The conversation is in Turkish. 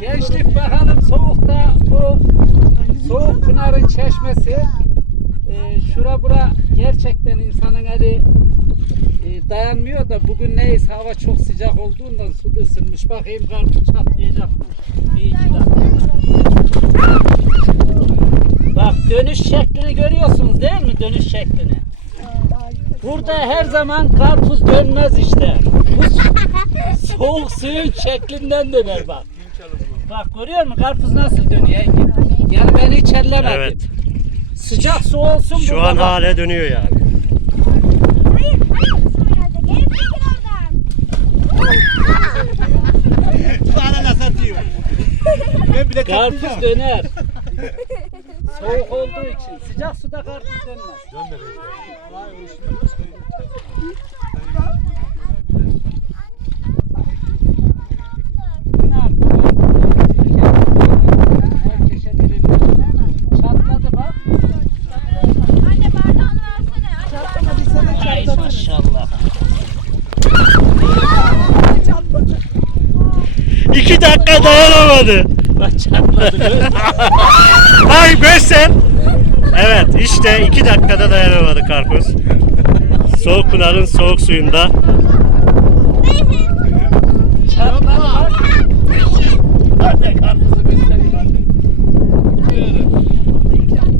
Gençlik bakalım soğukta bu soğuk pınarın çeşmesi e, şura bura gerçekten insanın eli e, dayanmıyor da bugün neyse hava çok sıcak olduğundan su ısınmış. Bakayım karpuz çatlayacak? Bir iki dakika. Bak dönüş şeklini görüyorsunuz değil mi? Dönüş şeklini. Burada her zaman karpuz dönmez işte. Bu so- soğuk suyun şeklinden döner bak. Bak görüyor musun karpuz nasıl dönüyor? Yani ben hiç ellemedim. Evet. Sıcak su olsun Şu burada an bak. hale dönüyor yani. Hayır, hayır. Sonra da gelip çekil oradan. Bana nasıl atıyor? Ben bile Karpuz döner. Soğuk olduğu için. Sıcak suda karpuz dönmez. Pınar, Ay maşallah. İki dakika dayanamadı. Bak çatladı. Ay göster. Evet işte iki dakikada dayanamadı karpuz. Soğuk pınarın soğuk suyunda.